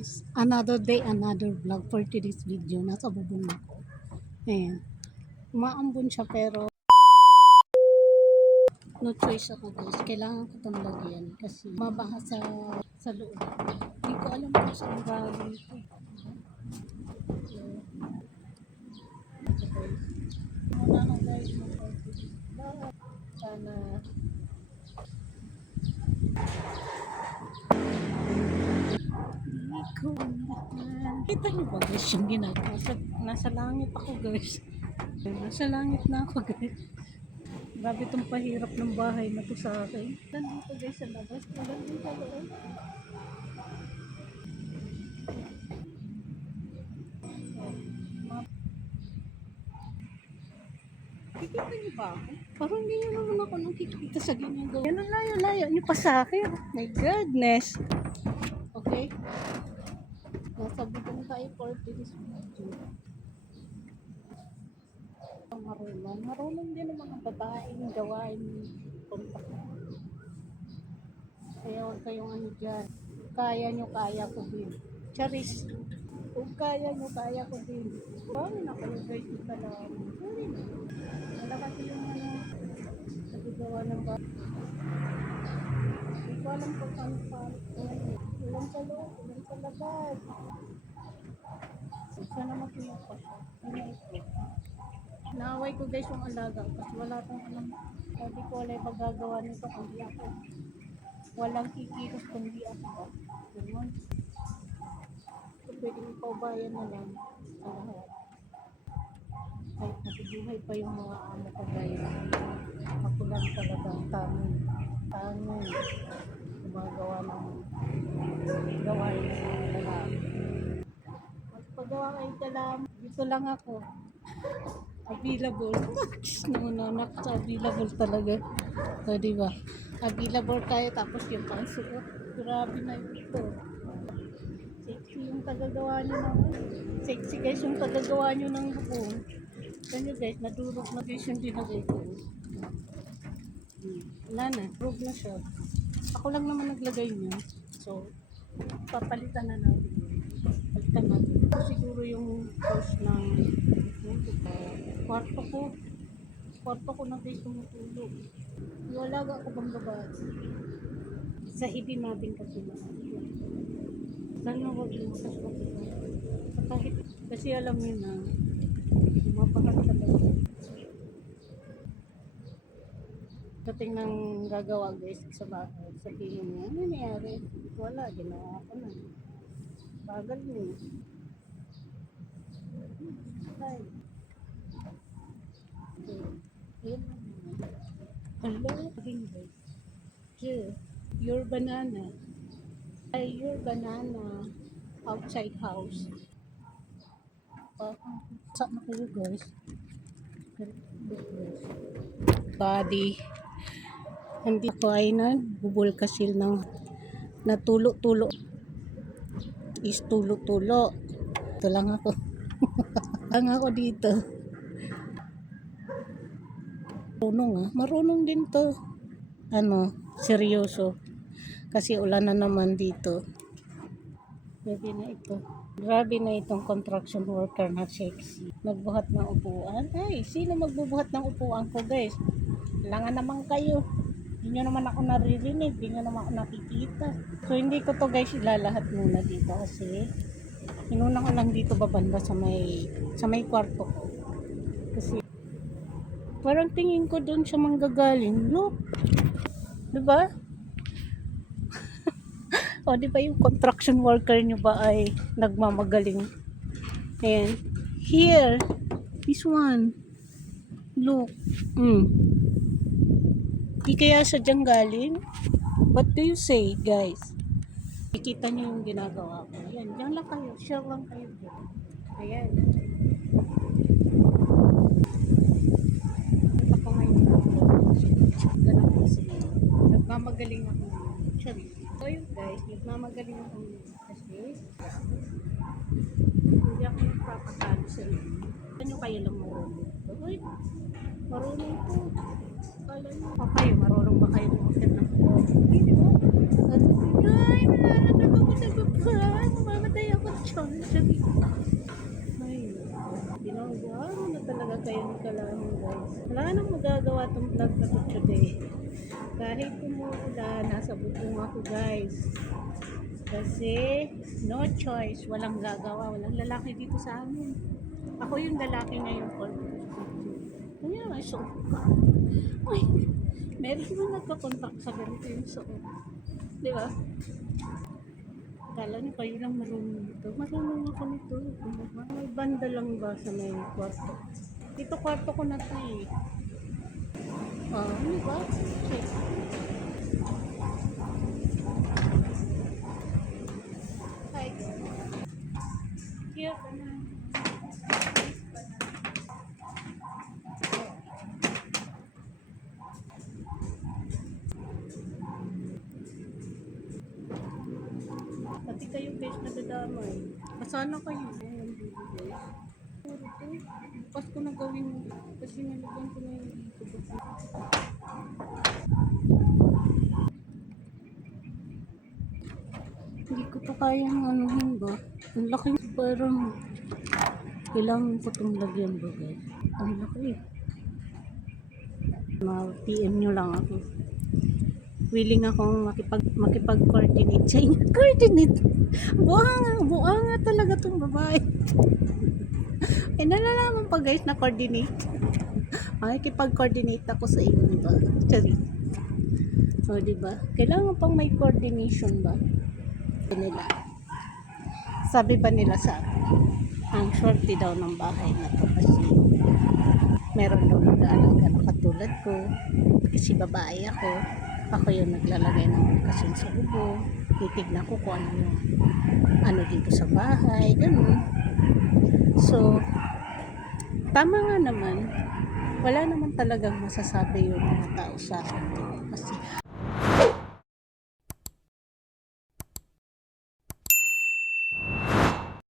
guys, another day, another vlog for today's video. Nasa bubong ako. Ayan. Umaambon siya pero no choice ako guys. Kailangan ko itong lagyan kasi mabaha sa loob. Hindi ko alam kung saan gagawin ito. Muna na guys, sana kita niyo ba guys yung ginagawa? Nasa langit ako guys. Nasa langit na ako guys. Grabe itong pahirap ng bahay na to sa akin. Nandito guys sa labas. Magandang sa loob. Kikita niyo ba ako? Parang hindi niyo naman ako nakikita sa ganyan gawin. Yan ang layo-layo niyo pa sa akin. My goodness. Okay? Nasa bigyan tayo for this video. Marunong din ang mga babaeng gawain kontak. Kaya huwag kayong ano dyan. Kaya nyo, kaya ko din. Charis. Kung kaya nyo, kaya ko din. Sorry na kayo guys. Ito lang. Sorry na. Wala kasi yung ano. Nagagawa ng ba. Hindi ko alam kung saan pa. Ulang sa loob. Ulang sa labas. Sana matuyo pa siya. Ano ito? Naaway ko guys yung alaga kasi wala tong alam. Hindi ko wala yung magagawa nito kundi ako. Walang kikilos kundi ako. Ganun. So pwede mo paubayan na lang sa lahat. Kahit nabubuhay pa yung mga amo ko guys. Ako lang talagang tanong. Gumagawa ng gawain ng lahat. Magpagawa kayo talam. Dito lang ako. Available. Nanganak sa available talaga. So, diba? Available tayo tapos yung pansuot. Grabe na ito. Sexy yung tagagawa nyo ng sexy guys yung tagagawa nyo ng bubong. Ganyan guys, nadurog na guys yung dinagay ko. Wala na, durog na siya. Ako lang naman naglagay niya. So, papalitan na natin. Palitan natin. Ito siguro yung source ng kwarto ko na guys tumutulog. Iwalaga ako bang babae. Sahidin natin kasi na. Sana huwag yung makaswak. Kahit kasi alam niyo na mapakat talaga. Dating nang gagawa guys sa bahay. Sabihin niya, ano nangyari? Wala, ginawa ko na. Bagal niya. Hi. Hello, your banana. Your banana outside house. Saan na kayo guys? Body. Hindi ko ay nagbubulkasil ng natulo-tulo. Is tulo-tulo. Ito lang ako. Lang ako dito. Marunong din to. Ano, seryoso. Kasi ulan na naman dito. Grabe na ito. Grabe na itong construction worker na sexy. Nagbuhat ng upuan. Ay, sino magbubuhat ng upuan ko guys? Kailangan naman kayo. Hindi nyo naman ako naririnig. Hindi nyo naman ako nakikita. So, hindi ko to guys ilalahat muna dito kasi inuna ko lang dito babanda sa may kwarto ko. Kasi parang tingin ko doon siya manggagaling. Look. Diba? O, diba yung construction worker nyo ba ay nagmamagaling? Ayan. Here. This one. Look. Di kaya siya dyan galing? What do you say, guys? Ikita nyo yung ginagawa ko. Ayan. Diyan lang kayo. Share lang kayo. Ayan. Nagmamagaling ako. So yun guys, nagmamagaling ako kasi hindi ako nagpapatalo sa inyo. Ano kayo lang marunong? Uy, marunong po. Kala nyo pa kayo, marunong ba kayo makakit ng po? Hindi ba? Ay, malalagdag ako sa baba. Mamamatay Sorry. Ay, ginagawa mo na talaga kayo ni Kalamang, guys. Wala nang magagawa tong vlog na to today. Kahit umuulan, nasa bubong ako, guys. Kasi, no choice. Walang gagawa. Walang lalaki dito sa amin. Ako yung lalaki ngayon. Kaya may suot ka. Ay, meron naman nagpa-contact sa ganito yung suot. Di ba? Kala niyo kayo lang marunong nito. Marunong ako nito. May banda lang ba sa may kwarto? Dito kwarto ko na to eh. Ano ba? Check. Hi. Here ka na. Pati kayo guys nadadamay. Masana kayo. Ayan, dito guys. Puro to. Bukas ko na gawin kasi nalagyan ko na yung dito. Hindi ko pa kayang anuhin ba. Ang laki parang kailangan ko itong lagyan ba guys. Ang laki. Ma-PM nyo lang ako. Willing akong makipag-coordinate sa inyo. Coordinate! Buanga talaga tong babae. Eh, nalalaman pa guys na coordinate. Makikipag-coordinate ako sa inyo, diba? Sorry. O, diba? Kailangan pang may coordination ba? Nila. Sabi pa nila sa akin, ang shorty daw ng bahay na to kasi meron daw nag-aalaga na katulad ko kasi babae ako. Ako yung naglalagay ng kasin sa bubong. Titignan ko kung ano dito sa bahay. Ganun. So, tama nga naman. Wala naman talagang masasabi yung mga tao sa akin. Kasi